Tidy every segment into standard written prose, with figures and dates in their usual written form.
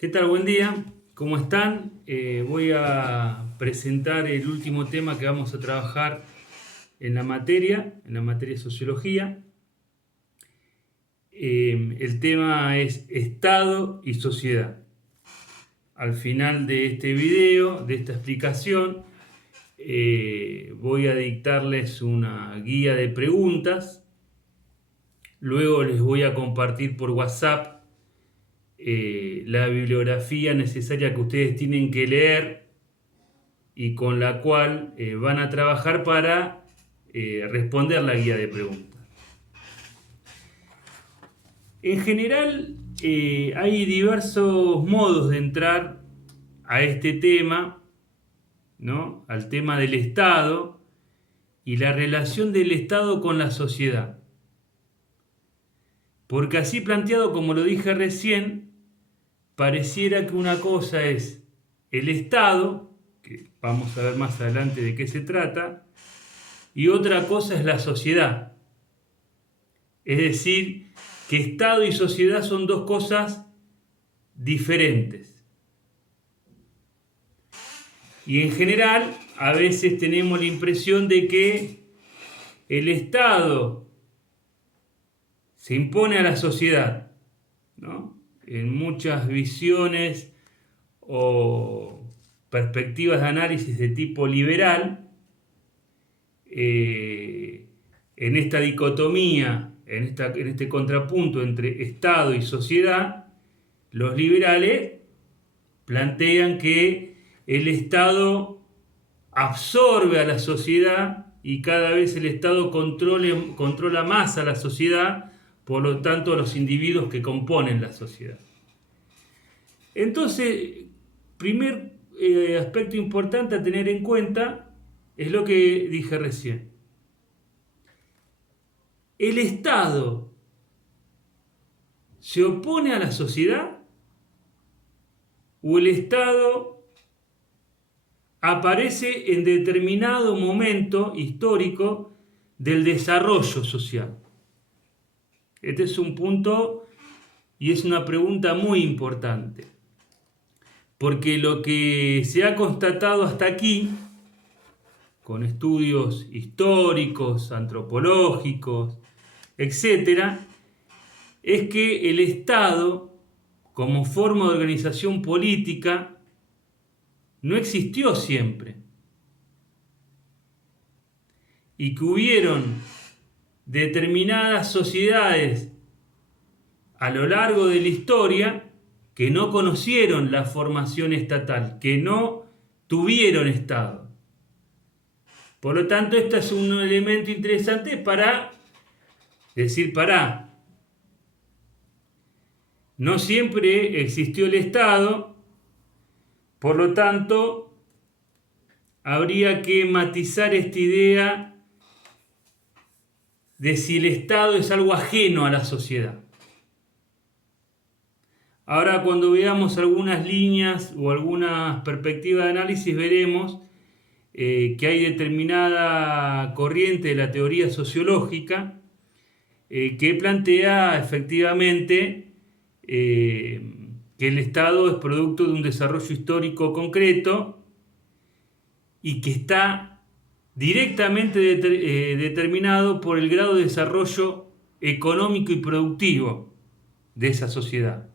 ¿Qué tal? Buen día. ¿Cómo están? Voy a presentar el último tema que vamos a trabajar en la materia de sociología. El tema es Estado y sociedad. Al final de este video, de esta explicación, voy a dictarles una guía de preguntas. Luego les voy a compartir por WhatsApp la bibliografía necesaria que ustedes tienen que leer y con la cual van a trabajar para responder la guía de preguntas. En general, hay diversos modos de entrar a este tema, ¿no? Al tema del Estado y la relación del Estado con la sociedad. Porque así planteado, como lo dije recién, pareciera que una cosa es el Estado, que vamos a ver más adelante de qué se trata, y otra cosa es la sociedad. Es decir, que Estado y sociedad son dos cosas diferentes. Y en general, a veces tenemos la impresión de que el Estado se impone a la sociedad, ¿no? En muchas visiones o perspectivas de análisis de tipo liberal, en esta dicotomía, en este contrapunto entre Estado y sociedad, los liberales plantean que el Estado absorbe a la sociedad y cada vez el Estado controla más a la sociedad, por lo tanto a los individuos que componen la sociedad. Entonces, primer aspecto importante a tener en cuenta es lo que dije recién. ¿El Estado se opone a la sociedad o el Estado aparece en determinado momento histórico del desarrollo social? Este es un punto y es una pregunta muy importante, porque lo que se ha constatado hasta aquí, con estudios históricos, antropológicos, etcétera, es que el Estado, como forma de organización política, no existió siempre. Y que hubieron determinadas sociedades a lo largo de la historia que no conocieron la formación estatal, que no tuvieron Estado. Por lo tanto, este es un elemento interesante para decir, no siempre existió el Estado, por lo tanto, habría que matizar esta idea de si el Estado es algo ajeno a la sociedad. Ahora, cuando veamos algunas líneas o algunas perspectivas de análisis, veremos que hay determinada corriente de la teoría sociológica que plantea efectivamente que el Estado es producto de un desarrollo histórico concreto y que está directamente determinado por el grado de desarrollo económico y productivo de esa sociedad.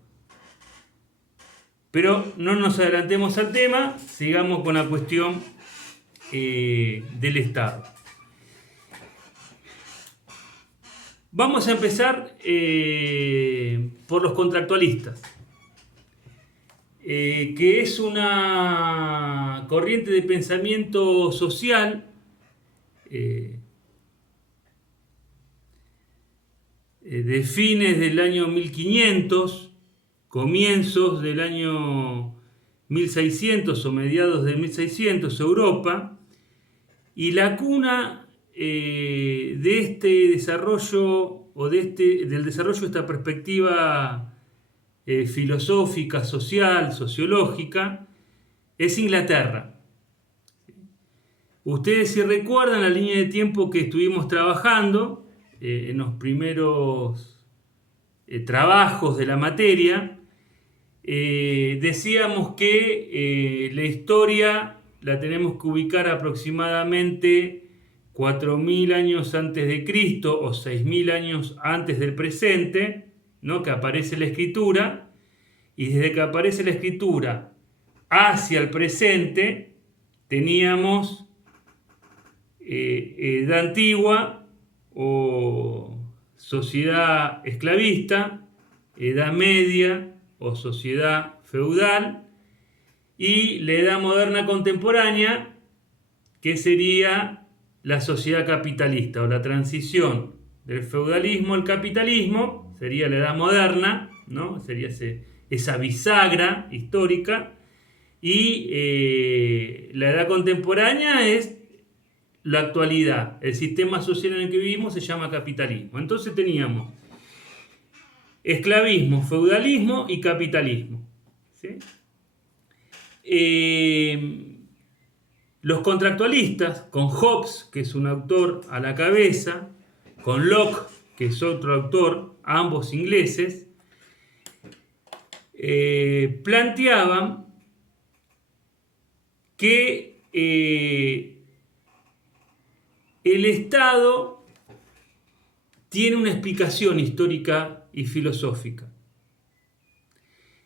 Pero no nos adelantemos al tema, sigamos con la cuestión del Estado. Vamos a empezar por los contractualistas, que es una corriente de pensamiento social de fines del año 1500, comienzos del año 1600 o mediados de 1600, Europa, y la cuna de este desarrollo o del desarrollo de esta perspectiva filosófica, social, sociológica, es Inglaterra. Ustedes, si recuerdan la línea de tiempo que estuvimos trabajando en los primeros trabajos de la materia, decíamos que la historia la tenemos que ubicar aproximadamente 4.000 años antes de Cristo o 6.000 años antes del presente, ¿no? Que aparece la escritura, y desde que aparece la escritura hacia el presente teníamos Edad Antigua o sociedad esclavista, Edad Media o sociedad feudal, y la Edad Moderna contemporánea, que sería la sociedad capitalista o la transición del feudalismo al capitalismo, sería la Edad Moderna, ¿no? Sería esa bisagra histórica, y la Edad Contemporánea es la actualidad. El sistema social en el que vivimos se llama capitalismo. Entonces teníamos esclavismo, feudalismo y capitalismo, ¿sí? Los contractualistas, con Hobbes, que es un autor a la cabeza, con Locke, que es otro autor, ambos ingleses, planteaban que el Estado tiene una explicación histórica y filosófica.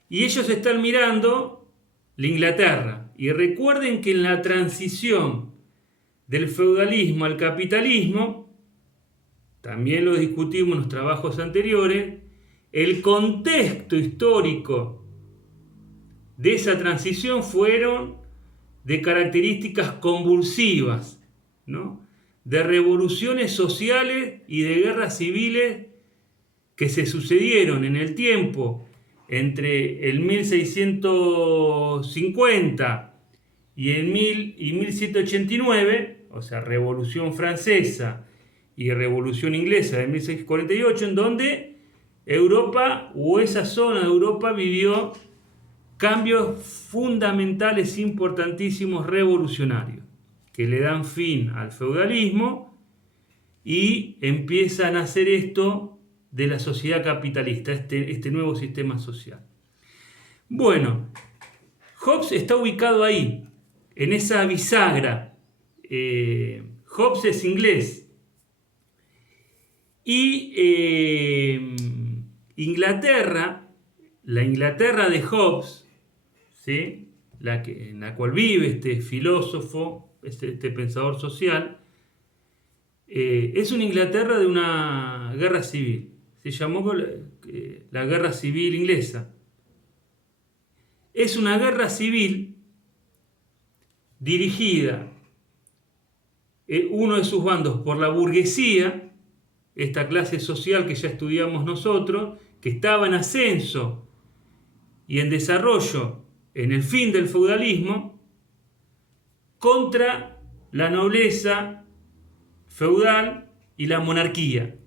Y ellos están mirando la Inglaterra. Y recuerden que en la transición del feudalismo al capitalismo, también lo discutimos en los trabajos anteriores, el contexto histórico de esa transición fueron de características convulsivas, ¿no? De revoluciones sociales y de guerras civiles que se sucedieron en el tiempo entre el 1650 y 1789, o sea, Revolución Francesa y Revolución Inglesa de 1648, en donde Europa o esa zona de Europa vivió cambios fundamentales, importantísimos, revolucionarios, que le dan fin al feudalismo y empiezan a hacer esto de la sociedad capitalista, este nuevo sistema social. Bueno, Hobbes está ubicado ahí, en esa bisagra. Hobbes es inglés. Y Inglaterra, la Inglaterra de Hobbes, ¿sí? En la cual vive este filósofo, este pensador social, es una Inglaterra de una guerra civil. Se llamó la Guerra Civil Inglesa. Es una guerra civil dirigida, uno de sus bandos, por la burguesía, esta clase social que ya estudiamos nosotros, que estaba en ascenso y en desarrollo en el fin del feudalismo, contra la nobleza feudal y la monarquía,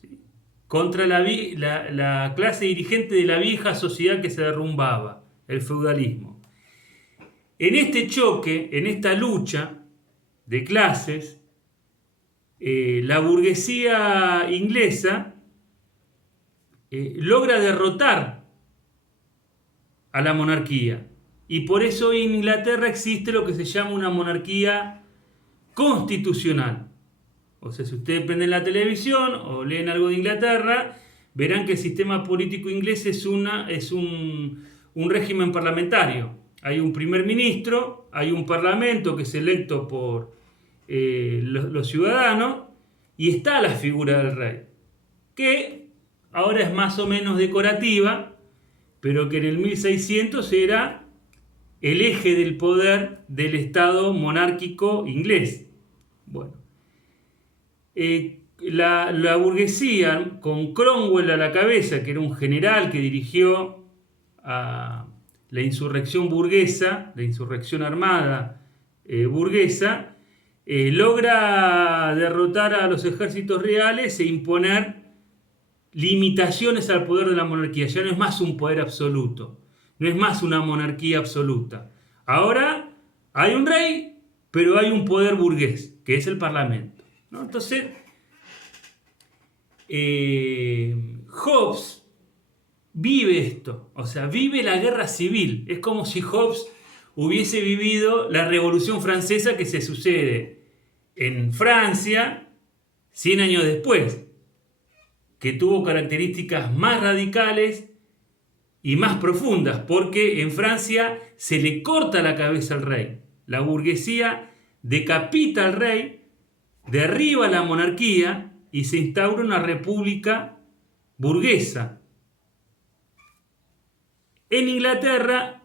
¿sí? Contra la clase dirigente de la vieja sociedad que se derrumbaba, el feudalismo. En este choque, en esta lucha de clases, la burguesía inglesa logra derrotar a la monarquía, y por eso en Inglaterra existe lo que se llama una monarquía constitucional. O sea, si ustedes prenden la televisión o leen algo de Inglaterra, verán que el sistema político inglés es un régimen parlamentario. Hay un primer ministro, hay un parlamento que es electo por los ciudadanos, y está la figura del rey, que ahora es más o menos decorativa, pero que en el 1600 era el eje del poder del Estado monárquico inglés. Bueno, la burguesía, con Cromwell a la cabeza, que era un general que dirigió a la insurrección burguesa, la insurrección armada burguesa, logra derrotar a los ejércitos reales e imponer limitaciones al poder de la monarquía. Ya no es más un poder absoluto, no es más una monarquía absoluta. Ahora hay un rey, pero hay un poder burgués, que es el parlamento, ¿no? Entonces, Hobbes vive esto, o sea, vive la guerra civil. Es como si Hobbes hubiese vivido la Revolución Francesa que se sucede en Francia 100 años después, que tuvo características más radicales y más profundas, porque en Francia se le corta la cabeza al rey. La burguesía decapita al rey, derriba la monarquía y se instaura una república burguesa. En Inglaterra,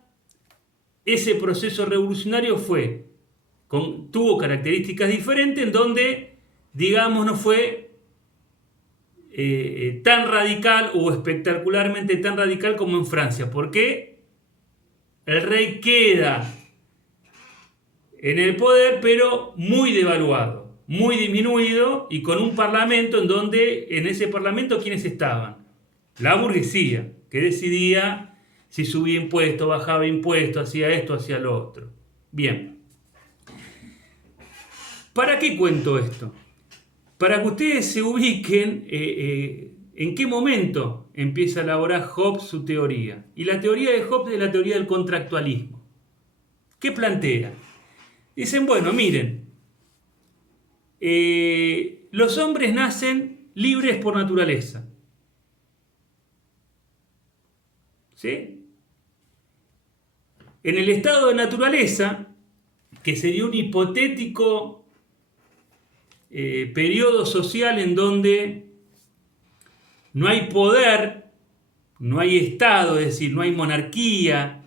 ese proceso revolucionario tuvo características diferentes, en donde, digamos, no fue tan radical o espectacularmente tan radical como en Francia, porque el rey queda en el poder, pero muy devaluado, muy disminuido, y con un parlamento en donde, en ese parlamento, ¿quiénes estaban? La burguesía, que decidía si subía impuestos, bajaba impuestos, hacía esto, hacía lo otro. Bien. ¿Para qué cuento esto? Para que ustedes se ubiquen en qué momento empieza a elaborar Hobbes su teoría. Y la teoría de Hobbes es la teoría del contractualismo. ¿Qué plantea? Dicen, bueno, miren, los hombres nacen libres por naturaleza. ¿Sí? En el estado de naturaleza, que sería un hipotético periodo social en donde no hay poder, no hay estado, es decir, no hay monarquía,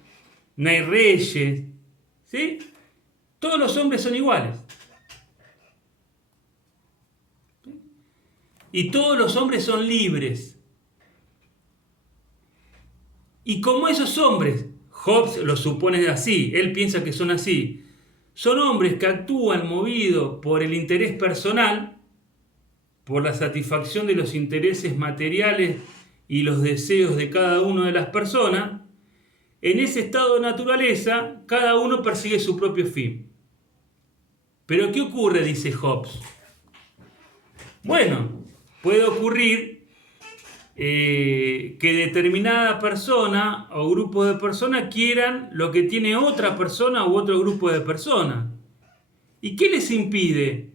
no hay reyes, ¿sí? Todos los hombres son iguales. Y todos los hombres son libres. Y como esos hombres, Hobbes lo supone así, él piensa que son así, son hombres que actúan movidos por el interés personal, por la satisfacción de los intereses materiales y los deseos de cada una de las personas. En ese estado de naturaleza, cada uno persigue su propio fin. Pero ¿qué ocurre?, dice Hobbes. Bueno, puede ocurrir que determinada persona o grupo de personas quieran lo que tiene otra persona u otro grupo de personas. ¿Y qué les impide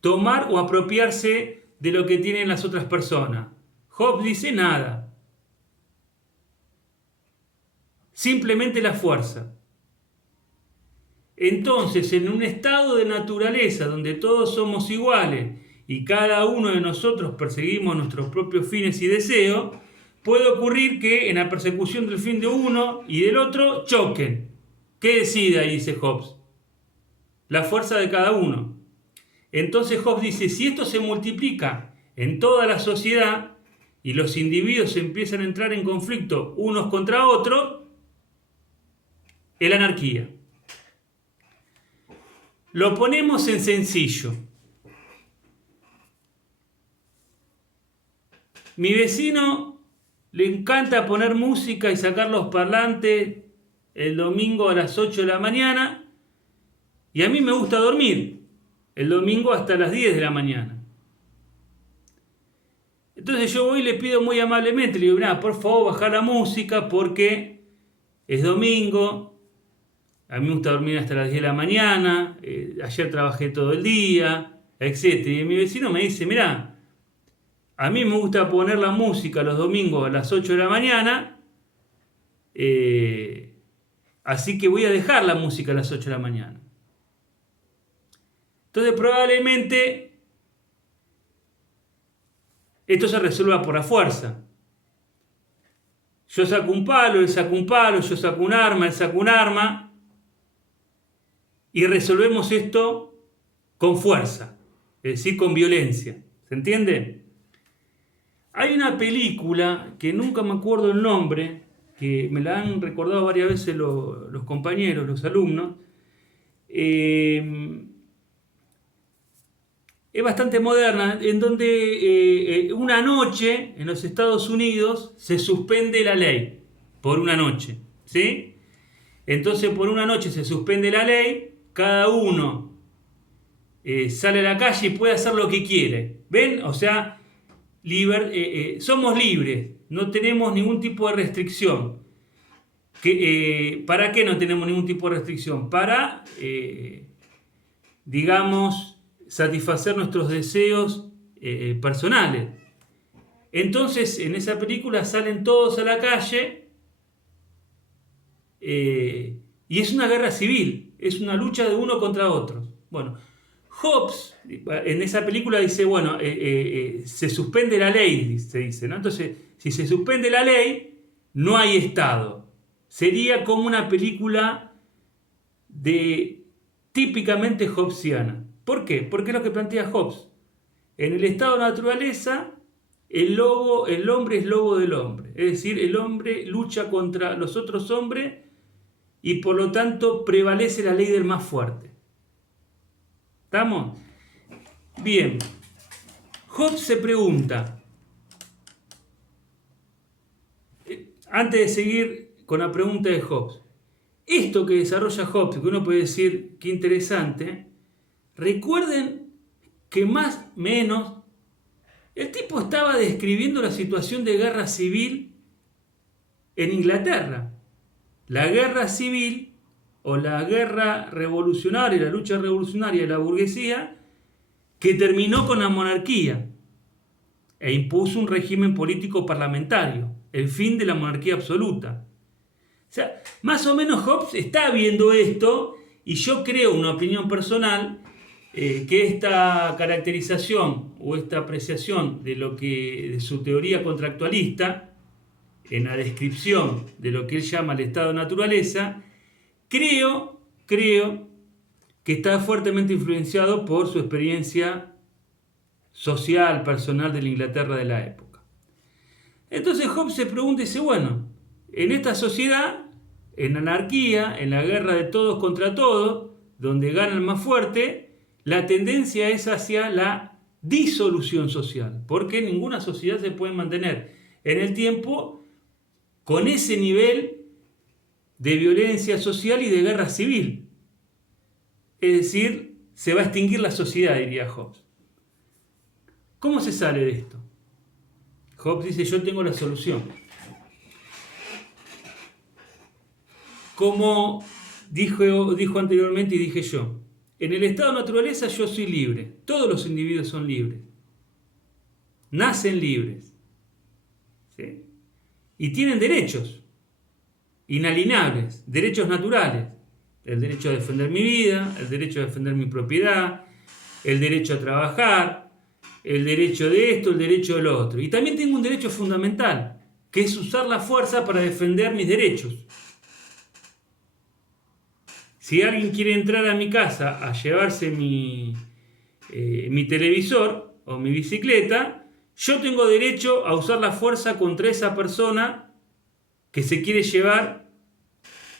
tomar o apropiarse de lo que tienen las otras personas? Hobbes dice nada. Simplemente la fuerza. Entonces, en un estado de naturaleza donde todos somos iguales y cada uno de nosotros perseguimos nuestros propios fines y deseos, puede ocurrir que en la persecución del fin de uno y del otro choquen. ¿Qué decide ahí, dice Hobbes? La fuerza de cada uno. Entonces Hobbes dice, si esto se multiplica en toda la sociedad y los individuos empiezan a entrar en conflicto unos contra otros, es la anarquía. Lo ponemos en sencillo. Mi vecino le encanta poner música y sacar los parlantes el domingo a las 8 de la mañana, y a mí me gusta dormir el domingo hasta las 10 de la mañana. Entonces yo voy y le pido muy amablemente, le digo, mira, por favor, baja la música porque es domingo, a mí me gusta dormir hasta las 10 de la mañana, ayer trabajé todo el día, etc. Y mi vecino me dice, mira, a mí me gusta poner la música los domingos a las 8 de la mañana, así que voy a dejar la música a las 8 de la mañana. Entonces probablemente esto se resuelva por la fuerza. Yo saco un palo, él saca un palo, yo saco un arma, él saca un arma, y resolvemos esto con fuerza, es decir, con violencia. ¿Se entiende? Hay una película que nunca me acuerdo el nombre, que me la han recordado varias veces los compañeros, los alumnos. Es bastante moderna, en donde una noche en los Estados Unidos se suspende la ley por una noche, ¿sí? Entonces por una noche se suspende la ley, cada uno sale a la calle y puede hacer lo que quiere. ¿Ven? O sea, somos libres. no tenemos ningún tipo de restricción. ¿Para qué no tenemos ningún tipo de restricción? Para, digamos, satisfacer nuestros deseos personales. Entonces, en esa película salen todos a la calle y es una guerra civil, es una lucha de uno contra otros. Bueno, Hobbes en esa película dice, bueno, se suspende la ley, se dice, ¿no? Entonces, si se suspende la ley, no hay Estado. Sería como una película típicamente hobbesiana. ¿Por qué? Porque es lo que plantea Hobbes. En el estado de naturaleza, el hombre es lobo del hombre. Es decir, el hombre lucha contra los otros hombres y por lo tanto prevalece la ley del más fuerte. ¿Estamos? Bien. Hobbes se pregunta, antes de seguir con la pregunta de Hobbes, esto que desarrolla Hobbes, que uno puede decir qué interesante, recuerden que más o menos el tipo estaba describiendo la situación de guerra civil en Inglaterra. La guerra civil o la guerra revolucionaria, la lucha revolucionaria de la burguesía, que terminó con la monarquía e impuso un régimen político parlamentario, el fin de la monarquía absoluta. O sea, más o menos Hobbes está viendo esto y yo creo, una opinión personal, que esta caracterización o esta apreciación de su teoría contractualista en la descripción de lo que él llama el estado de naturaleza, creo que está fuertemente influenciado por su experiencia social, personal de la Inglaterra de la época. Entonces Hobbes se pregunta y dice, bueno, en esta sociedad, en anarquía, en la guerra de todos contra todos, donde gana el más fuerte, la tendencia es hacia la disolución social, porque ninguna sociedad se puede mantener en el tiempo con ese nivel de violencia social y de guerra civil. Es decir, se va a extinguir la sociedad, diría Hobbes. ¿Cómo se sale de esto? Hobbes dice, yo tengo la solución. Como dijo anteriormente y dije yo, en el estado de naturaleza yo soy libre, todos los individuos son libres, nacen libres, ¿sí? Y tienen derechos inalienables, derechos naturales, el derecho a defender mi vida, el derecho a defender mi propiedad, el derecho a trabajar, el derecho de esto, el derecho de lo otro. Y también tengo un derecho fundamental, que es usar la fuerza para defender mis derechos. Si alguien quiere entrar a mi casa a llevarse mi televisor o mi bicicleta, yo tengo derecho a usar la fuerza contra esa persona que se quiere llevar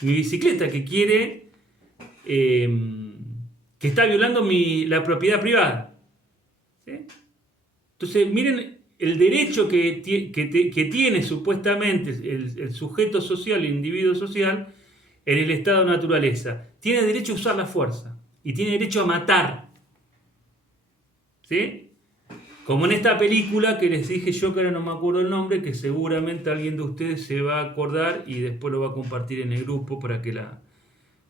mi bicicleta, que está violando la propiedad privada. ¿Sí? Entonces, miren el derecho que tiene supuestamente el sujeto social, el individuo social, en el estado de naturaleza. Tiene derecho a usar la fuerza y tiene derecho a matar. ¿Sí? Como en esta película que les dije yo, que ahora no me acuerdo el nombre, que seguramente alguien de ustedes se va a acordar y después lo va a compartir en el grupo para que la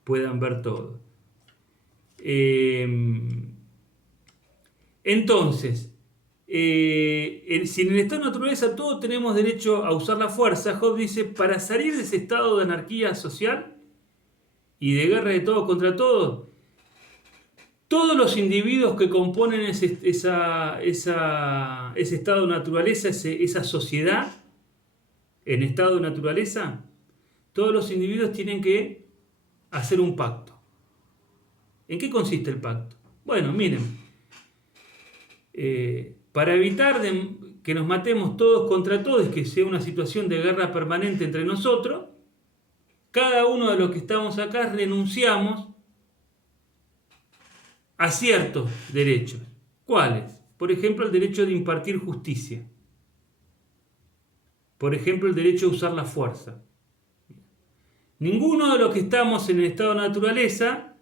puedan ver todo. Entonces, si en el estado de naturaleza todos tenemos derecho a usar la fuerza, Hobbes dice, para salir de ese estado de anarquía social y de guerra de todos contra todos, todos los individuos que componen ese estado de naturaleza, esa sociedad en estado de naturaleza, todos los individuos tienen que hacer un pacto. ¿En qué consiste el pacto? Bueno, miren, para evitar que nos matemos todos contra todos, que sea una situación de guerra permanente entre nosotros, cada uno de los que estamos acá renunciamos a ciertos derechos. ¿Cuáles? Por ejemplo, el derecho de impartir justicia. Por ejemplo, el derecho a usar la fuerza. Ninguno de los que estamos en el estado de naturaleza,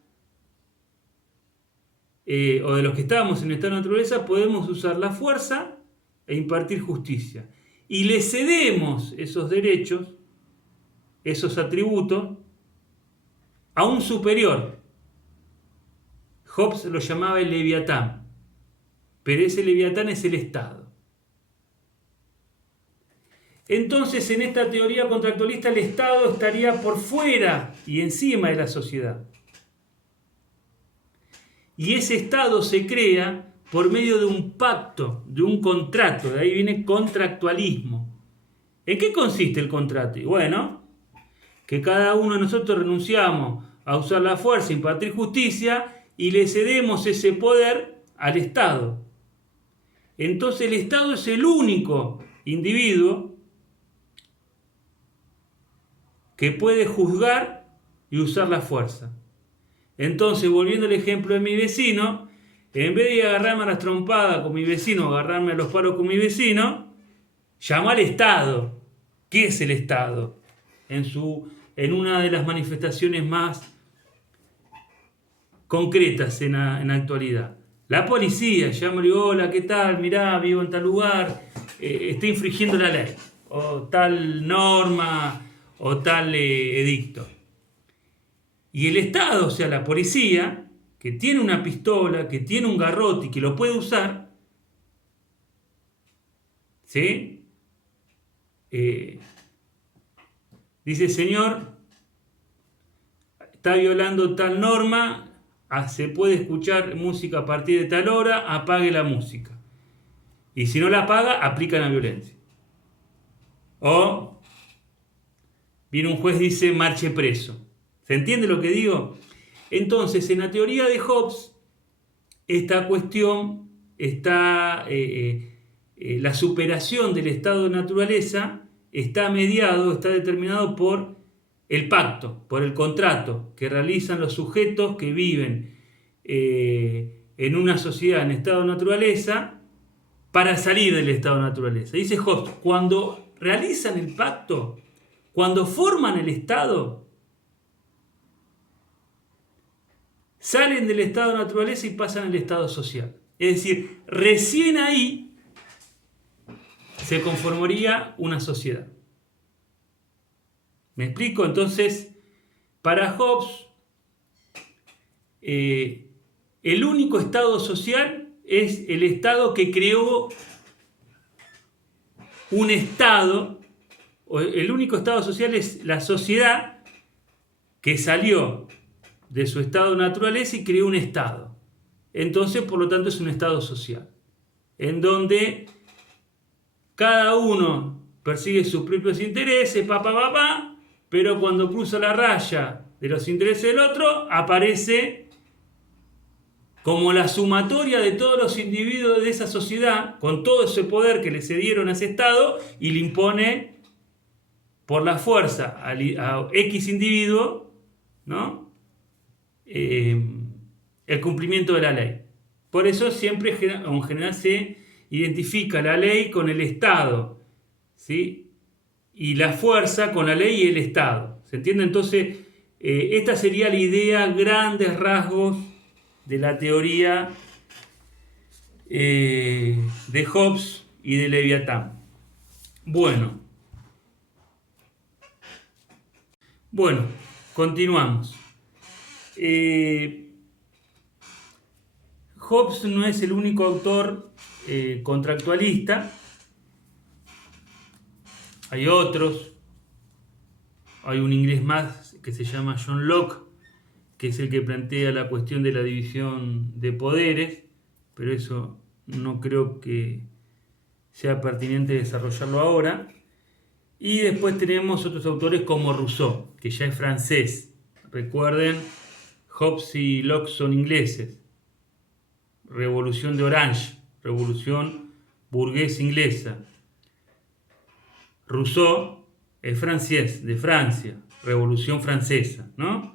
o de los que estamos en el estado de naturaleza, podemos usar la fuerza e impartir justicia. y le cedemos esos derechos, esos atributos, a un superior. Hobbes lo llamaba el Leviatán, pero ese Leviatán es el Estado. Entonces, en esta teoría contractualista, el Estado estaría por fuera y encima de la sociedad. Y ese Estado se crea por medio de un pacto, de un contrato. De ahí viene contractualismo. ¿En qué consiste el contrato? Y bueno, que cada uno de nosotros renunciamos a usar la fuerza, impartir justicia y le cedemos ese poder al Estado. Entonces el Estado es el único individuo que puede juzgar y usar la fuerza. Entonces, volviendo al ejemplo de mi vecino, en vez de agarrarme a las trompadas con mi vecino, agarrarme a los palos con mi vecino, llamo al Estado. ¿Qué es el Estado? En una de las manifestaciones más concretas en la actualidad. La policía, llamo y digo, hola, ¿qué tal? Mirá, vivo en tal lugar, está infringiendo la ley, o tal norma, o tal edicto. Y el Estado, o sea, la policía, que tiene una pistola, que tiene un garrote y que lo puede usar, ¿sí? Dice, señor, está violando tal norma, se puede escuchar música a partir de tal hora, apague la música. Y si no la apaga, aplica la violencia. O viene un juez y dice, marche preso. ¿Se entiende lo que digo? Entonces, en la teoría de Hobbes, esta cuestión está, la superación del estado de naturaleza está mediado, está determinado por el pacto, por el contrato que realizan los sujetos que viven en una sociedad en estado de naturaleza para salir del estado de naturaleza. Dice Hobbes, cuando realizan el pacto, cuando forman el estado, salen del estado de naturaleza y pasan al estado social. Es decir, recién ahí se conformaría una sociedad. ¿Me explico? Entonces, para Hobbes, el único estado social es el estado que creó un estado, o el único estado social es la sociedad que salió de su estado de naturaleza y creó un estado. Entonces, por lo tanto, es un estado social, en donde cada uno persigue sus propios intereses, pero cuando cruza la raya de los intereses del otro, aparece como la sumatoria de todos los individuos de esa sociedad, con todo ese poder que le cedieron a ese Estado, y le impone por la fuerza a X individuo, ¿no? El cumplimiento de la ley. Por eso siempre, en general, se identifica la ley con el Estado, ¿sí? Y la fuerza con la ley y el Estado. ¿Se entiende? Entonces, esta sería la idea, grandes rasgos, de la teoría de Hobbes y de Leviatán. Bueno, continuamos. Hobbes no es el único autor contractualista. Hay otros. Hay un inglés más que se llama John Locke, que es el que plantea la cuestión de la división de poderes, pero eso no creo que sea pertinente desarrollarlo ahora. Y después tenemos otros autores como Rousseau, que ya es francés. Recuerden, Hobbes y Locke son ingleses. Revolución de Orange, revolución burguesa inglesa. Rousseau es francés, de Francia, revolución francesa, ¿no?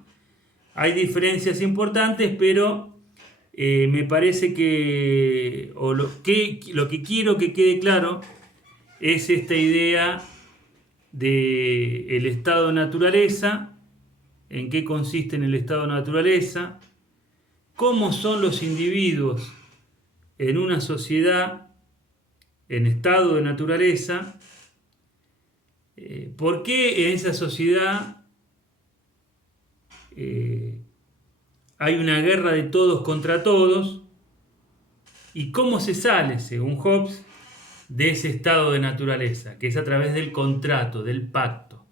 Hay diferencias importantes, pero me parece que, lo que quiero que quede claro es esta idea del estado de naturaleza, en qué consiste en el estado de naturaleza, cómo son los individuos en una sociedad en estado de naturaleza ¿Por qué en esa sociedad hay una guerra de todos contra todos? ¿Y cómo se sale, según Hobbes, de ese estado de naturaleza? Que es a través del contrato, del pacto,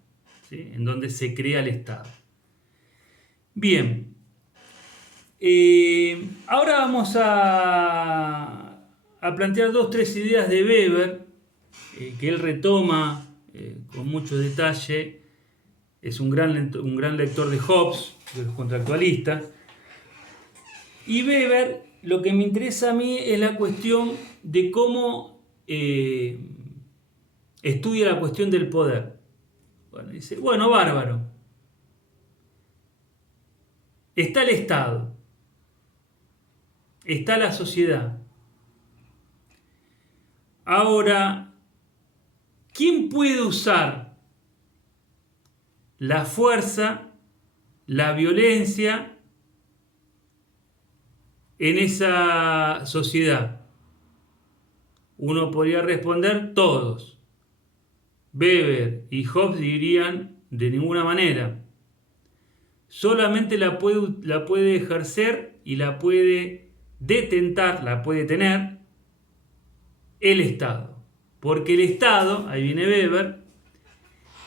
¿sí? En donde se crea el Estado. Bien, ahora vamos a plantear 2 o 3 ideas de Weber, que él retoma con mucho detalle. Es un gran lector de Hobbes, de los contractualistas. Y Weber, lo que me interesa a mí es la cuestión de cómo estudia la cuestión del poder. Bueno, dice, bueno, bárbaro. Está el Estado, está la sociedad. Ahora, ¿quién puede usar la fuerza, la violencia en esa sociedad? Uno podría responder todos. Weber y Hobbes dirían de ninguna manera. Solamente la puede ejercer y la puede detentar, la puede tener el Estado. Porque el Estado, ahí viene Weber,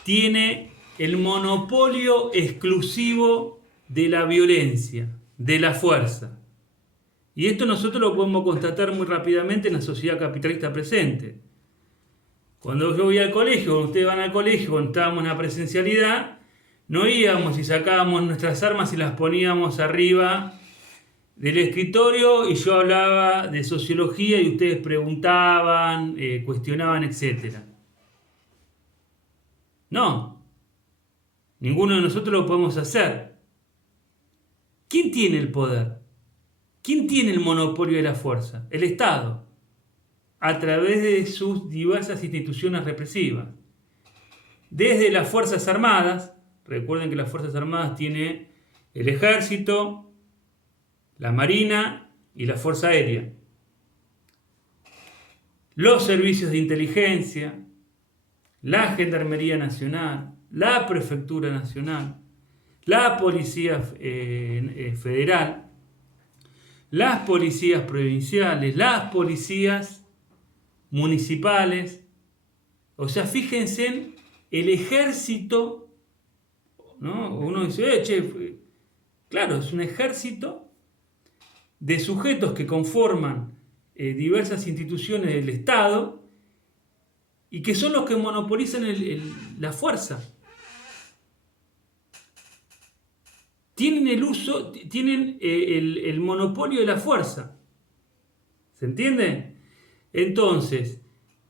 tiene el monopolio exclusivo de la violencia, de la fuerza. Y esto nosotros lo podemos constatar muy rápidamente en la sociedad capitalista presente. Cuando yo voy al colegio, cuando ustedes van al colegio, cuando estábamos en la presencialidad, no íbamos y sacábamos nuestras armas y las poníamos arriba del escritorio y yo hablaba de sociología y ustedes preguntaban, cuestionaban, etc. No, ninguno de nosotros lo podemos hacer. ¿Quién tiene el poder? ¿Quién tiene el monopolio de la fuerza? El Estado, a través de sus diversas instituciones represivas. Desde las Fuerzas Armadas, recuerden que las Fuerzas Armadas tienen el Ejército, la Marina y la Fuerza Aérea. Los servicios de inteligencia, la Gendarmería Nacional, la Prefectura Nacional, la Policía Federal, las policías provinciales, las policías municipales. O sea, fíjense en el ejército, ¿no? Uno dice, claro, es un ejército de sujetos que conforman diversas instituciones del Estado y que son los que monopolizan la fuerza. Tienen el monopolio de la fuerza. ¿Se entiende? Entonces,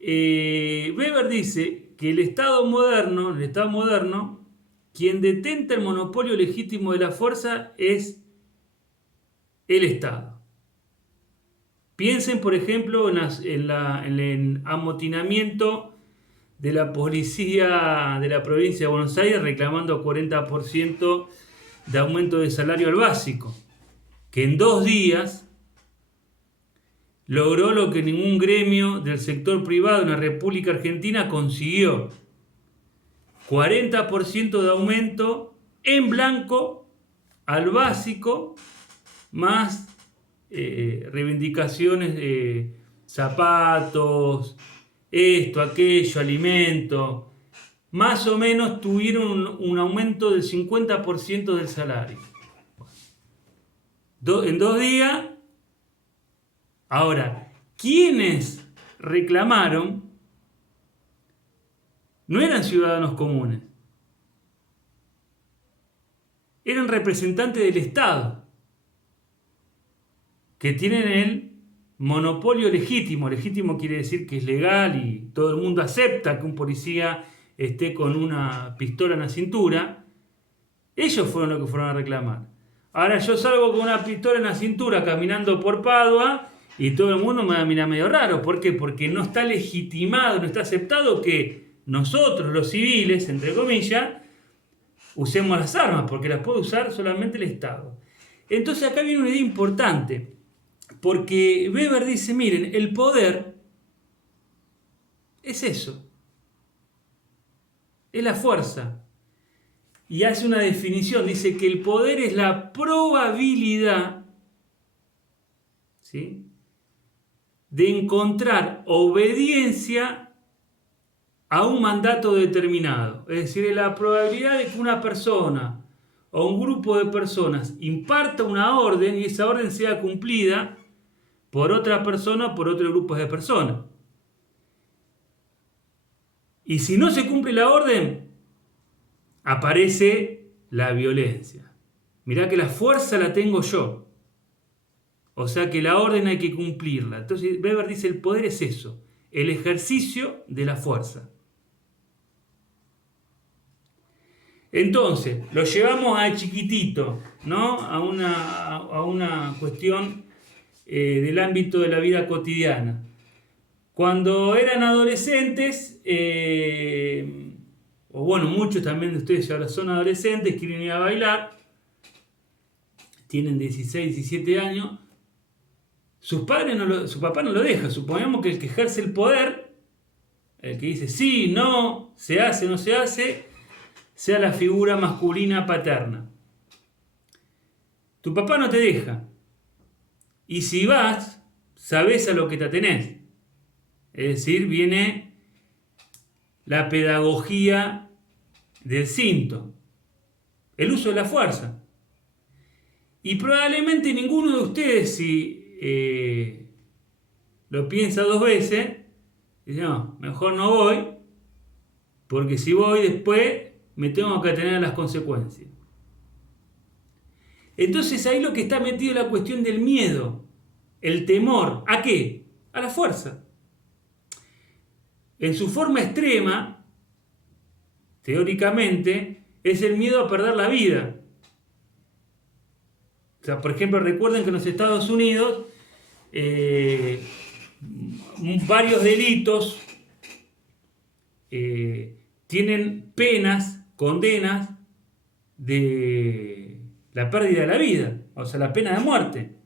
Weber dice que el Estado moderno, quien detenta el monopolio legítimo de la fuerza es el Estado. Piensen, por ejemplo, en el amotinamiento de la policía de la provincia de Buenos Aires reclamando 40% de aumento de salario al básico, que en 2 días logró lo que ningún gremio del sector privado en la República Argentina consiguió: 40% de aumento en blanco al básico, más reivindicaciones de zapatos, esto, aquello, alimento. Más o menos tuvieron un aumento del 50% del salario. En 2 días. Ahora, quienes reclamaron no eran ciudadanos comunes, eran representantes del Estado, que tienen el monopolio legítimo. Legítimo quiere decir que es legal y todo el mundo acepta que un policía esté con una pistola en la cintura. Ellos fueron los que fueron a reclamar. Ahora yo salgo con una pistola en la cintura caminando por Padua y todo el mundo me va a mirar medio raro. ¿Por qué? Porque no está legitimado, no está aceptado que nosotros, los civiles, entre comillas, usemos las armas, porque las puede usar solamente el Estado. Entonces acá viene una idea importante, porque Weber dice, miren, el poder es eso. es la fuerza. Y hace una definición, dice que el poder es la probabilidad, ¿sí?, de encontrar obediencia a un mandato determinado. Es decir, es la probabilidad de que una persona o un grupo de personas imparta una orden y esa orden sea cumplida por otra persona o por otro grupo de personas. Y si no se cumple la orden, aparece la violencia. Mirá que la fuerza la tengo yo. O sea que la orden hay que cumplirla. Entonces Weber dice, el poder es eso, el ejercicio de la fuerza. Entonces, lo llevamos a chiquitito, ¿no? A una cuestión del ámbito de la vida cotidiana. Cuando eran adolescentes, o bueno, muchos también de ustedes ahora son adolescentes, quieren ir a bailar, tienen 16, 17 años, su papá no lo deja. Supongamos que el que ejerce el poder, el que dice sí, no, se hace, no se hace, sea la figura masculina paterna. Tu papá no te deja. Y si vas, sabés a lo que te atenés. Es decir, viene la pedagogía del cinto, el uso de la fuerza. Y probablemente ninguno de ustedes, si lo piensa dos veces, dice, no, mejor no voy, porque si voy después me tengo que atener a las consecuencias. Entonces ahí lo que está metido es la cuestión del miedo, el temor. ¿A qué? A la fuerza. En su forma extrema, teóricamente, es el miedo a perder la vida. O sea, por ejemplo, recuerden que en los Estados Unidos varios delitos tienen penas, condenas de la pérdida de la vida, o sea, la pena de muerte.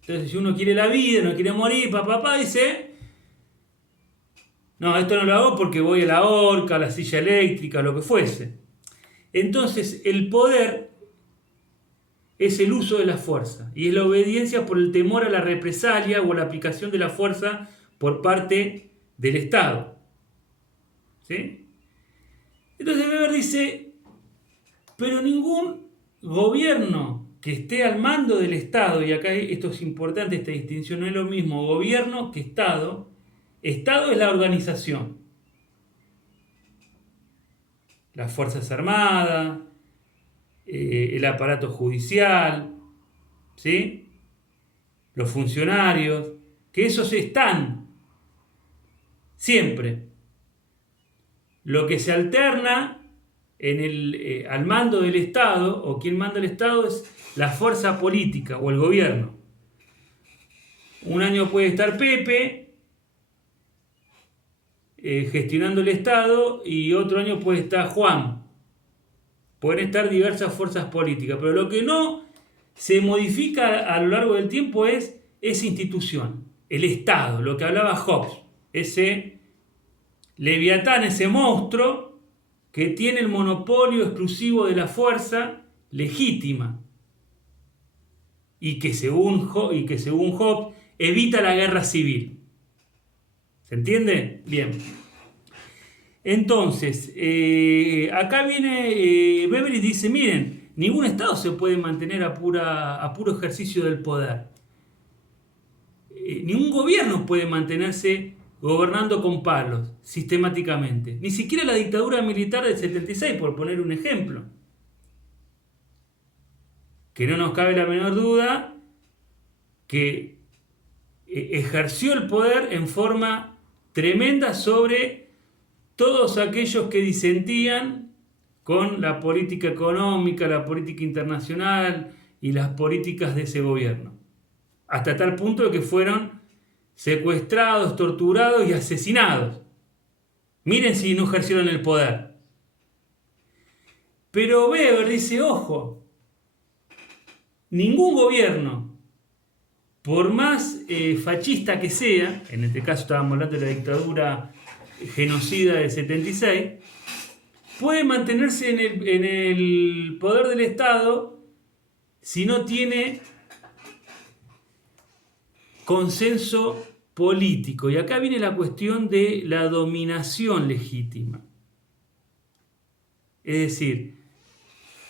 Entonces, si uno quiere la vida, no quiere morir, papá dice, no, esto no lo hago porque voy a la horca, a la silla eléctrica, lo que fuese. Entonces, el poder es el uso de la fuerza y es la obediencia por el temor a la represalia o a la aplicación de la fuerza por parte del Estado. ¿Sí? Entonces Weber dice, pero ningún gobierno que esté al mando del Estado, y acá esto es importante, esta distinción, no es lo mismo gobierno que Estado. Estado es la organización, las Fuerzas Armadas, el aparato judicial, ¿sí?, los funcionarios, que esos están siempre. Lo que se alterna al mando del Estado, o quien manda el Estado, es la fuerza política o el gobierno. Un año puede estar Pepe gestionando el Estado y otro año puede estar Juan. Pueden estar diversas fuerzas políticas, pero lo que no se modifica a lo largo del tiempo es esa institución, el Estado, lo que hablaba Hobbes, ese leviatán, ese monstruo que tiene el monopolio exclusivo de la fuerza legítima y que según Hobbes evita la guerra civil. ¿Se entiende? Bien. Entonces, acá viene Weber y dice, miren, ningún Estado se puede mantener a puro ejercicio del poder. Ningún gobierno puede mantenerse gobernando con palos, sistemáticamente. Ni siquiera la dictadura militar del 76, por poner un ejemplo. Que no nos cabe la menor duda que ejerció el poder en forma tremenda sobre todos aquellos que disentían con la política económica, la política internacional y las políticas de ese gobierno. Hasta tal punto de que fueron secuestrados, torturados y asesinados. Miren si no ejercieron el poder. Pero Weber dice, ojo, ningún gobierno, por más fascista que sea, en este caso estábamos hablando de la dictadura genocida del 76, puede mantenerse en el poder del Estado si no tiene consenso político. Y acá viene la cuestión de la dominación legítima. Es decir,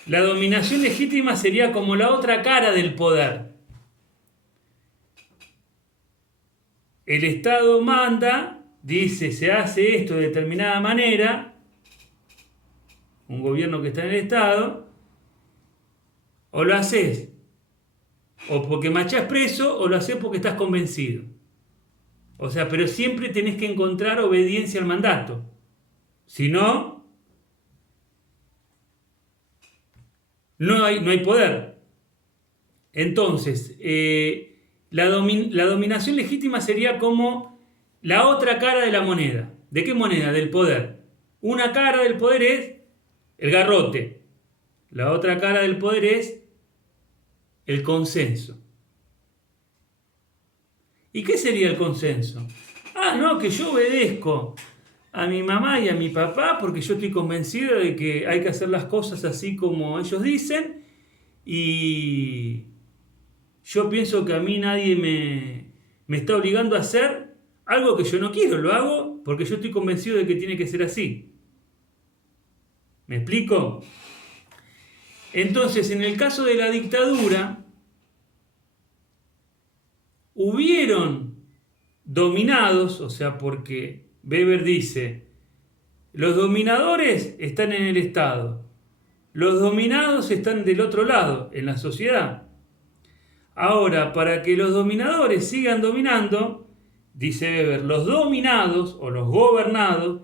la dominación legítima sería como la otra cara del poder. El Estado manda, dice, se hace esto de determinada manera, un gobierno que está en el Estado, o lo haces o porque marchás preso, o lo haces porque estás convencido. O sea, pero siempre tenés que encontrar obediencia al mandato. Si no, no hay poder. Entonces, la dominación legítima sería como la otra cara de la moneda. ¿De qué moneda? Del poder. Una cara del poder es el garrote. La otra cara del poder es el consenso. ¿Y qué sería el consenso? Ah, no, que yo obedezco a mi mamá y a mi papá porque yo estoy convencido de que hay que hacer las cosas así como ellos dicen, y yo pienso que a mí nadie me está obligando a hacer algo que yo no quiero, lo hago porque yo estoy convencido de que tiene que ser así. ¿Me explico? Entonces, en el caso de la dictadura, hubieron dominados, o sea, porque Weber dice, los dominadores están en el Estado, los dominados están del otro lado, en la sociedad. Ahora, para que los dominadores sigan dominando, dice Weber, los dominados o los gobernados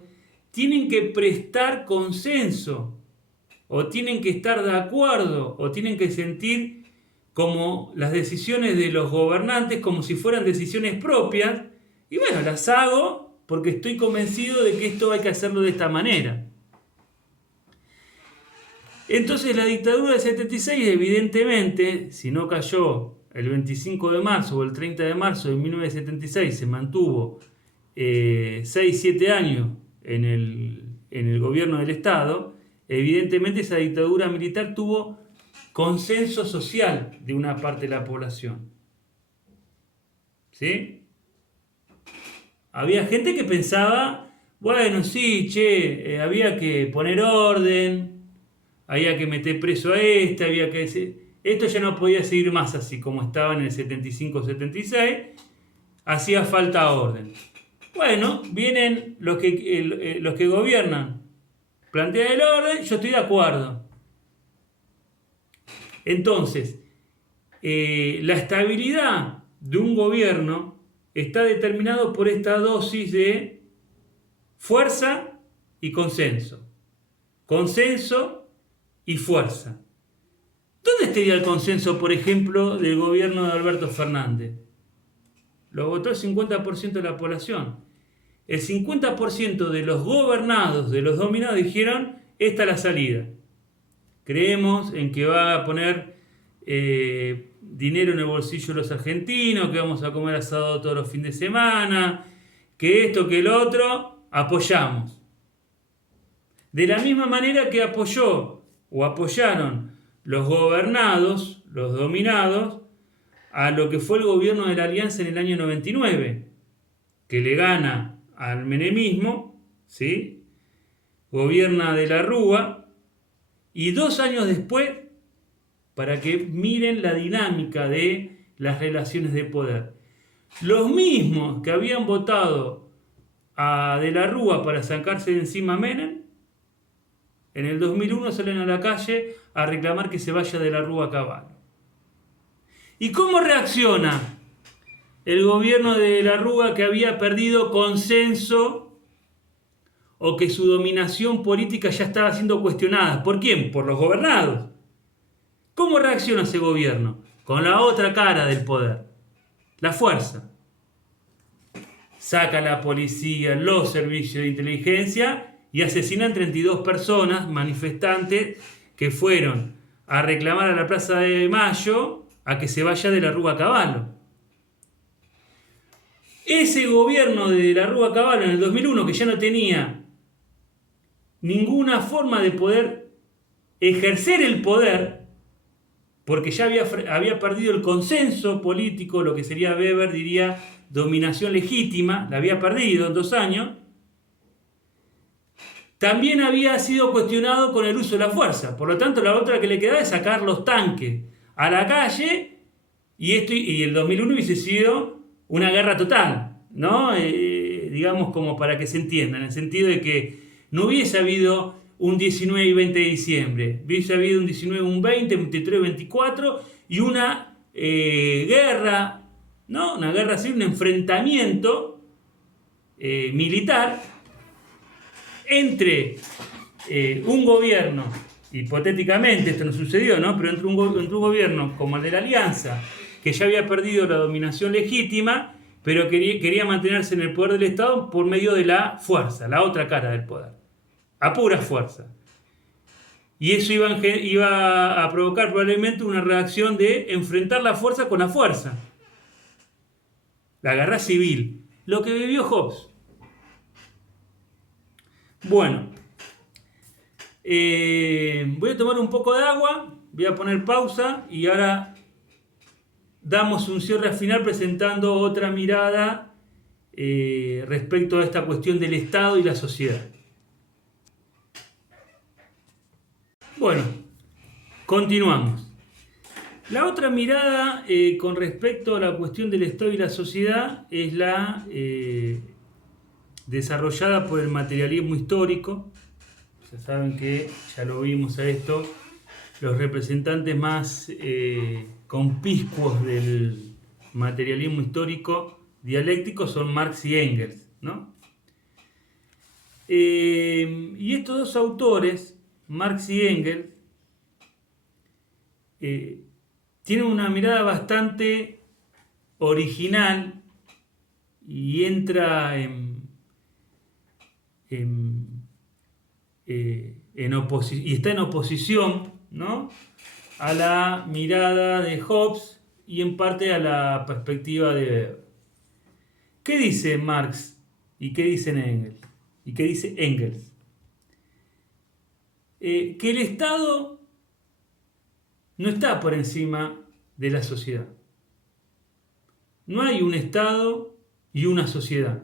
tienen que prestar consenso, o tienen que estar de acuerdo, o tienen que sentir como las decisiones de los gobernantes como si fueran decisiones propias, y bueno, las hago porque estoy convencido de que esto hay que hacerlo de esta manera. Entonces la dictadura del 76, evidentemente, si no cayó el 25 de marzo o el 30 de marzo de 1976, se mantuvo 6-7 años en el gobierno del Estado, evidentemente esa dictadura militar tuvo consenso social de una parte de la población. ¿Sí? Había gente que pensaba, bueno, sí, había que poner orden, había que meter preso a había que... Esto ya no podía seguir más así como estaba en el 75-76, hacía falta orden. Bueno, vienen los que gobiernan, plantean el orden, yo estoy de acuerdo. Entonces, la estabilidad de un gobierno está determinado por esta dosis de fuerza y consenso. Consenso y fuerza. ¿Dónde estaría el consenso, por ejemplo, del gobierno de Alberto Fernández? Lo votó el 50% de la población. El 50% de los gobernados, de los dominados, dijeron, esta es la salida. Creemos en que va a poner dinero en el bolsillo de los argentinos, que vamos a comer asado todos los fines de semana, que esto, que el otro, apoyamos. De la misma manera que apoyó o apoyaron los gobernados, los dominados, a lo que fue el gobierno de la Alianza en el año 99, que le gana al menemismo, ¿sí? Gobierna de la Rúa, y 2 años después, para que miren la dinámica de las relaciones de poder, los mismos que habían votado a De la Rúa para sacarse de encima a Menem, en el 2001 salen a la calle a reclamar que se vaya De la Rúa a Caballo. ¿Y cómo reacciona el gobierno de De la Rúa, que había perdido consenso o que su dominación política ya estaba siendo cuestionada? ¿Por quién? Por los gobernados. ¿Cómo reacciona ese gobierno? Con la otra cara del poder, la fuerza. Saca a la policía, los servicios de inteligencia y asesinan 32 personas, manifestantes, que fueron a reclamar a la Plaza de Mayo a que se vaya De la Rúa a Caballo. Ese gobierno de la Rúa Cavallo en el 2001, que ya no tenía ninguna forma de poder ejercer el poder, porque ya había perdido el consenso político, lo que sería Weber diría dominación legítima, la había perdido en 2 años, también había sido cuestionado con el uso de la fuerza. Por lo tanto, la otra que le quedaba es sacar los tanques a la calle, y el 2001 hubiese sido una guerra total, ¿no? Digamos, como para que se entienda, en el sentido de que no hubiese habido un 19 y 20 de diciembre, hubiese habido un 19, un 20, 23, 24 y una guerra, ¿no? Una guerra así, un enfrentamiento militar entre un gobierno, hipotéticamente esto no sucedió, ¿no? Pero entre un gobierno como el de la Alianza, que ya había perdido la dominación legítima, pero quería mantenerse en el poder del Estado por medio de la fuerza, la otra cara del poder, a pura fuerza. Y eso iba a provocar probablemente una reacción de enfrentar la fuerza con la fuerza. La guerra civil, lo que vivió Hobbes. Bueno, voy a tomar un poco de agua, voy a poner pausa y ahora damos un cierre final presentando otra mirada respecto a esta cuestión del Estado y la sociedad. Bueno, continuamos. La otra mirada con respecto a la cuestión del Estado y la sociedad es la desarrollada por el materialismo histórico. Ya saben que, ya lo vimos a esto, los representantes más conspicuos del materialismo histórico dialéctico son Marx y Engels, ¿no? Y estos dos autores, Marx y Engels, tienen una mirada bastante original y entra y está en oposición, ¿no?, a la mirada de Hobbes y en parte a la perspectiva de Weber. ¿Qué dice Marx y qué dice Engels? ¿Y qué dice Engels? Que el Estado no está por encima de la sociedad. No hay un Estado y una sociedad,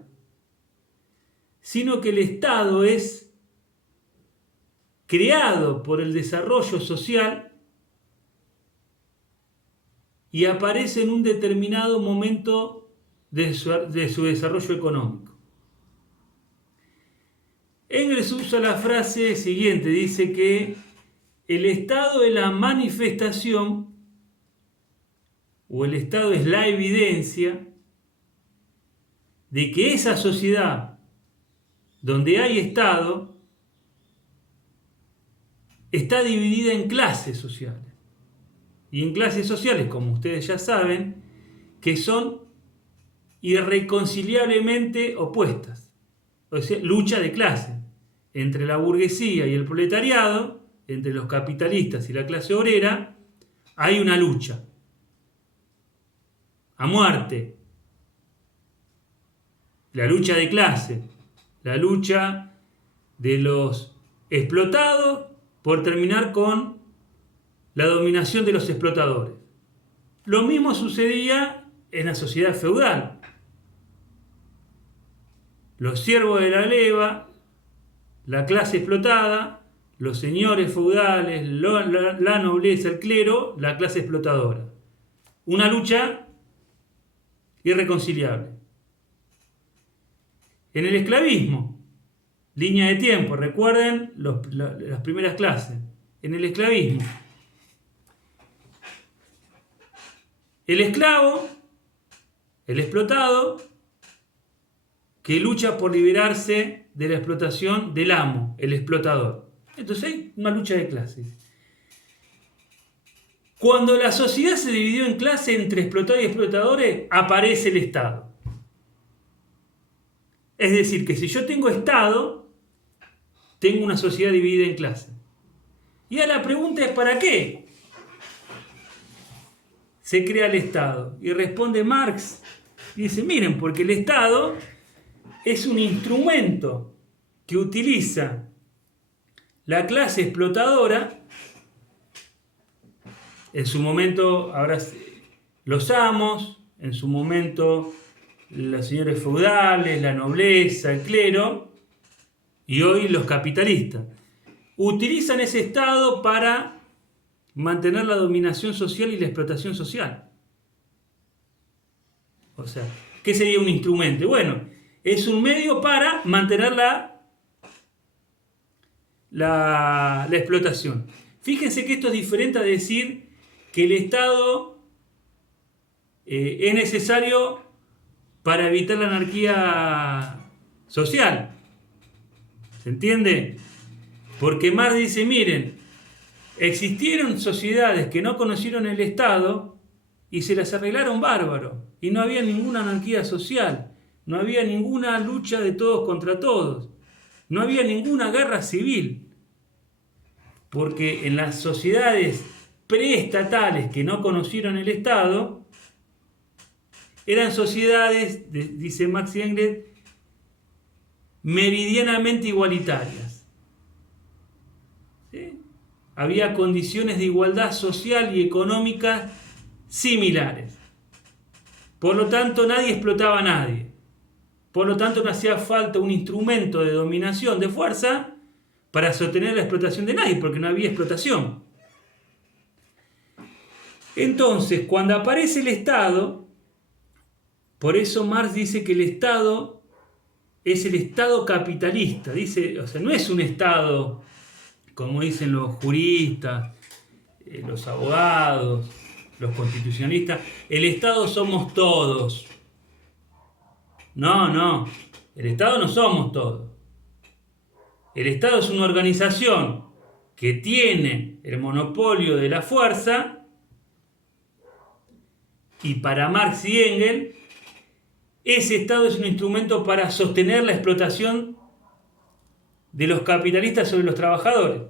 sino que el Estado es creado por el desarrollo social y aparece en un determinado momento de su desarrollo económico. Engels usa la frase siguiente, dice que el Estado es la manifestación o el Estado es la evidencia de que esa sociedad donde hay Estado está dividida en clases sociales. Y en clases sociales, como ustedes ya saben, que son irreconciliablemente opuestas. O sea, lucha de clases entre la burguesía y el proletariado, entre los capitalistas y la clase obrera, hay una lucha a muerte. La lucha de clase, la lucha de los explotados por terminar con la dominación de los explotadores. Lo mismo sucedía en la sociedad feudal. Los siervos de la leva, la clase explotada, los señores feudales, la nobleza, el clero, la clase explotadora. Una lucha irreconciliable. En el esclavismo, línea de tiempo, recuerden las primeras clases. En el esclavismo, el esclavo, el explotado, que lucha por liberarse de la explotación del amo, el explotador. Entonces hay una lucha de clases. Cuando la sociedad se dividió en clases entre explotadores y explotadores, aparece el Estado. Es decir, que si yo tengo Estado, tengo una sociedad dividida en clases. Y ahora la pregunta es, ¿para qué se crea el Estado? Y responde Marx Y dice, miren, porque el Estado es un instrumento que utiliza la clase explotadora, en su momento, ahora los amos, en su momento los señores feudales, la nobleza, el clero, y hoy los capitalistas. Utilizan ese Estado para mantener la dominación social y la explotación social. O sea, ¿qué sería un instrumento? Bueno, es un medio para mantener la explotación. Fíjense que esto es diferente a decir que el Estado es necesario para evitar la anarquía social. ¿Se entiende? Porque Marx dice, miren, existieron sociedades que no conocieron el Estado y se las arreglaron bárbaro. Y no había ninguna anarquía social, no había ninguna lucha de todos contra todos, no había ninguna guerra civil. Porque en las sociedades preestatales que no conocieron el Estado, eran sociedades, dice Marx y Engels, meridianamente igualitarias. ¿Sí? Había condiciones de igualdad social y económica similares. Por lo tanto, nadie explotaba a nadie. Por lo tanto, no hacía falta un instrumento de dominación, de fuerza, para sostener la explotación de nadie, porque no había explotación. Entonces, cuando aparece el Estado, por eso Marx dice que el Estado es el Estado capitalista. Dice, o sea, no es un Estado, como dicen los juristas, los abogados, los constitucionalistas, el Estado somos todos. No, el Estado no somos todos. El Estado es una organización que tiene el monopolio de la fuerza, y para Marx y Engels, ese Estado es un instrumento para sostener la explotación de los capitalistas sobre los trabajadores.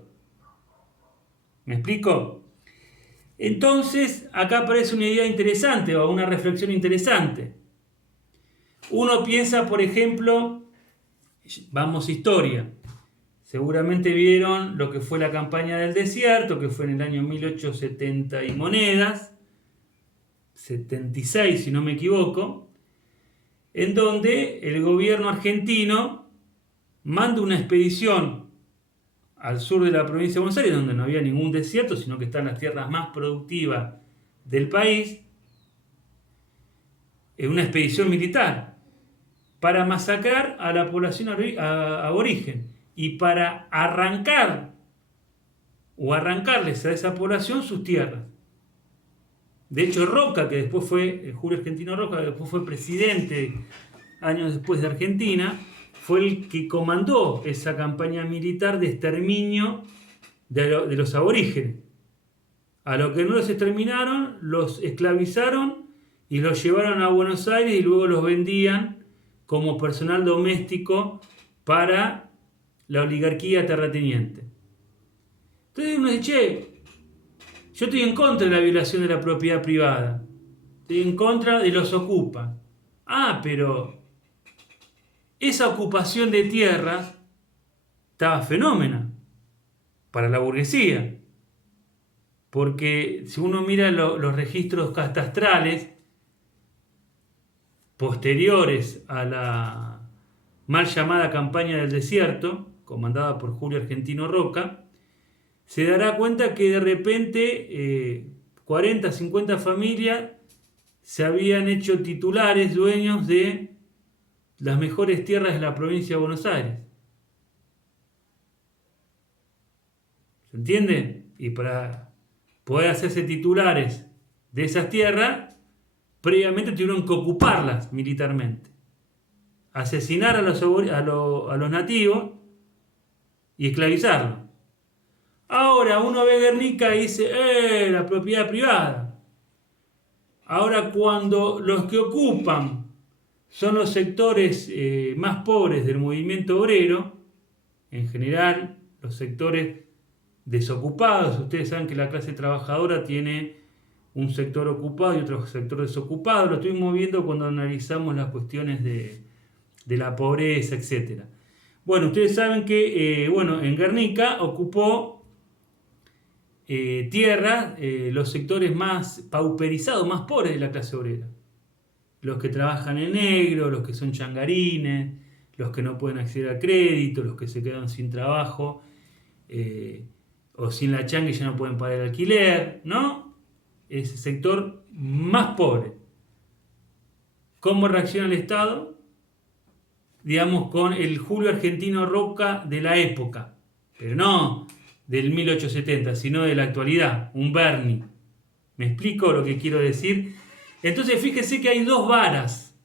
¿Me explico? Entonces, acá aparece una idea interesante o una reflexión interesante. Uno piensa, por ejemplo, vamos a historia. Seguramente vieron lo que fue la campaña del desierto, que fue en el año 1870 y monedas, 76 si no me equivoco, en donde el gobierno argentino manda una expedición al sur de la provincia de Buenos Aires, donde no había ningún desierto, sino que están las tierras más productivas del país, en una expedición militar, para masacrar a la población aborigen y para arrancarles a esa población sus tierras. De hecho, Roca, que después fue, Julio Argentino Roca, que después fue presidente años después de Argentina, fue el que comandó esa campaña militar de exterminio de los aborígenes. A los que no los exterminaron, los esclavizaron y los llevaron a Buenos Aires y luego los vendían como personal doméstico para la oligarquía terrateniente. Entonces uno dice, che, yo estoy en contra de la violación de la propiedad privada, estoy en contra de los ocupas. Pero esa ocupación de tierras estaba fenómena para la burguesía, porque si uno mira los registros catastrales posteriores a la mal llamada campaña del desierto, comandada por Julio Argentino Roca, se dará cuenta que de repente 40, 50 familias se habían hecho titulares, dueños de las mejores tierras de la provincia de Buenos Aires. ¿Se entiende? Y para poder hacerse titulares de esas tierras, previamente tuvieron que ocuparlas militarmente, asesinar a los nativos y esclavizarlos. Ahora uno ve Guernica y dice, la propiedad privada. Ahora cuando los que ocupan son los sectores más pobres del movimiento obrero, en general los sectores desocupados, ustedes saben que la clase trabajadora tiene un sector ocupado y otro sector desocupado. Lo estuvimos viendo cuando analizamos las cuestiones de la pobreza, etc. Bueno, ustedes saben que en Guernica ocupó tierra los sectores más pauperizados, más pobres de la clase obrera. Los que trabajan en negro, los que son changarines, los que no pueden acceder a crédito, los que se quedan sin trabajo o sin la changa y ya no pueden pagar el alquiler, ¿no? Ese sector más pobre. ¿Cómo reacciona el Estado? Digamos, con el Julio Argentino Roca de la época, pero no del 1870, sino de la actualidad, un Bernie. ¿Me explico lo que quiero decir? Entonces fíjese que hay dos varas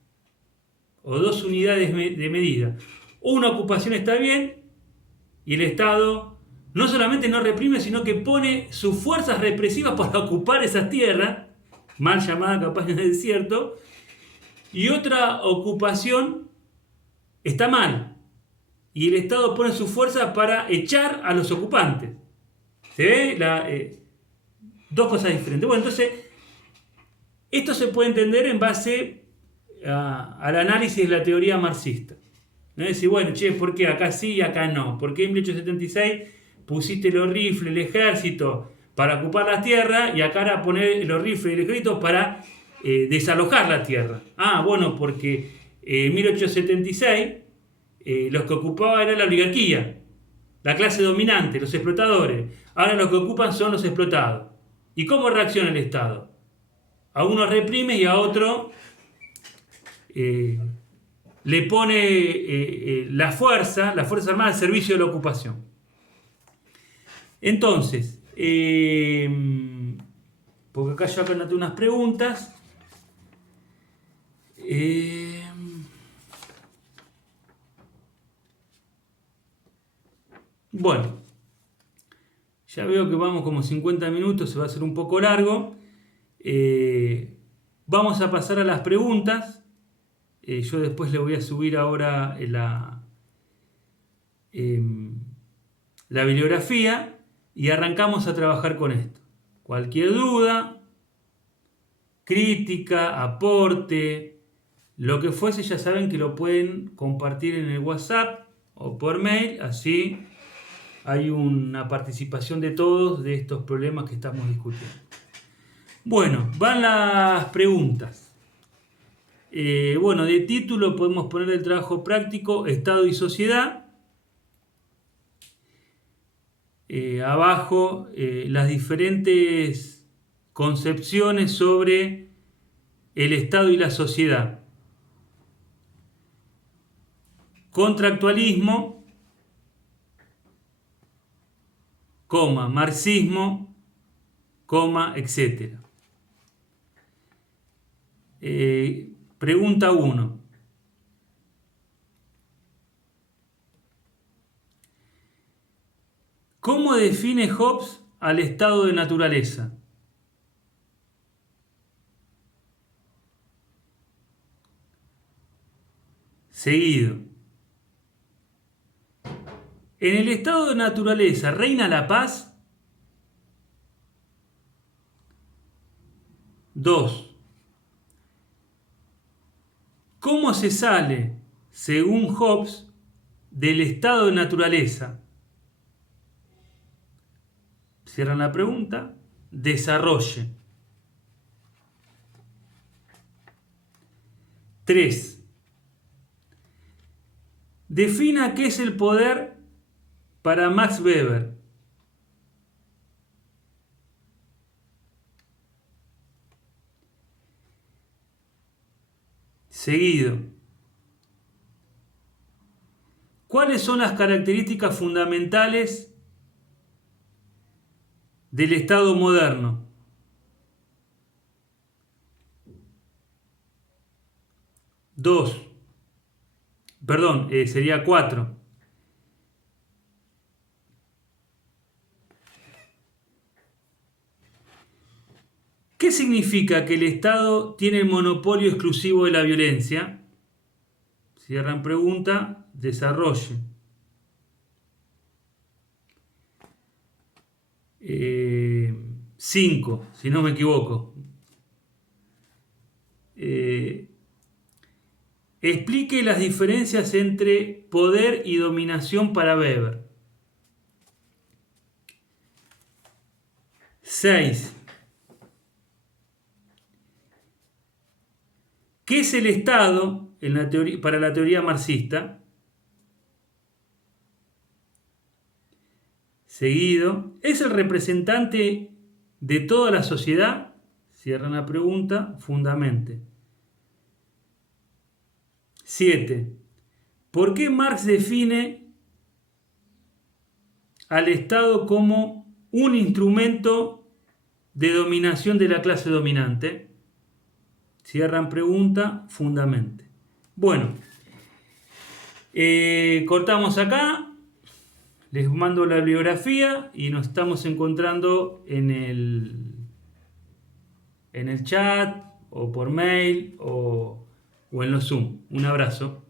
o dos unidades de medida. Una ocupación está bien y el Estado no solamente no reprime, sino que pone sus fuerzas represivas para ocupar esas tierras, mal llamada capaz en el desierto, y otra ocupación está mal y el Estado pone sus fuerzas para echar a los ocupantes. ¿Se ve? Dos cosas diferentes. Bueno, entonces, esto se puede entender en base al análisis de la teoría marxista. ¿No? Es decir, bueno, ¿por qué acá sí y acá no? ¿Por qué en 1876 pusiste los rifles, el ejército para ocupar la tierra y acá ahora poner los rifles y el ejército para desalojar la tierra? Bueno, porque en 1876 los que ocupaban era la oligarquía, la clase dominante, los explotadores. Ahora los que ocupan son los explotados. ¿Y cómo reacciona el Estado? A uno reprime y a otro le pone la Fuerza Armada al servicio de la ocupación. Entonces, porque acá yo anoté unas preguntas. Bueno, ya veo que vamos como 50 minutos, se va a hacer un poco largo. Vamos a pasar a las preguntas. Yo después le voy a subir ahora la bibliografía y arrancamos a trabajar con esto. Cualquier duda, crítica, aporte, lo que fuese, ya saben que lo pueden compartir en el WhatsApp o por mail, así hay una participación de todos de estos problemas que estamos discutiendo. Bueno, van las preguntas. De título podemos poner el trabajo práctico, Estado y Sociedad. Abajo las diferentes concepciones sobre el Estado y la sociedad. Contractualismo, marxismo, etc. Pregunta 1. ¿Cómo define Hobbes al estado de naturaleza? Seguido. ¿En el estado de naturaleza reina la paz? 2. ¿Cómo se sale, según Hobbes, del estado de naturaleza? Cierran la pregunta. Desarrolle. 3. Defina qué es el poder para Max Weber. Seguido. ¿Cuáles son las características fundamentales del Estado moderno? 2. Perdón, sería 4. ¿Qué significa que el Estado tiene el monopolio exclusivo de la violencia? Cierran pregunta, desarrolle. 5, si no me equivoco. Explique las diferencias entre poder y dominación para Weber. 6. ¿Qué es el Estado en la para la teoría marxista? Seguido, ¿es el representante de toda la sociedad? Cierran la pregunta, fundamente. 7. ¿Por qué Marx define al Estado como un instrumento de dominación de la clase dominante? Cierran pregunta, fundamente. Bueno, cortamos acá. Les mando la bibliografía y nos estamos encontrando en el chat o por mail o en los Zoom. Un abrazo.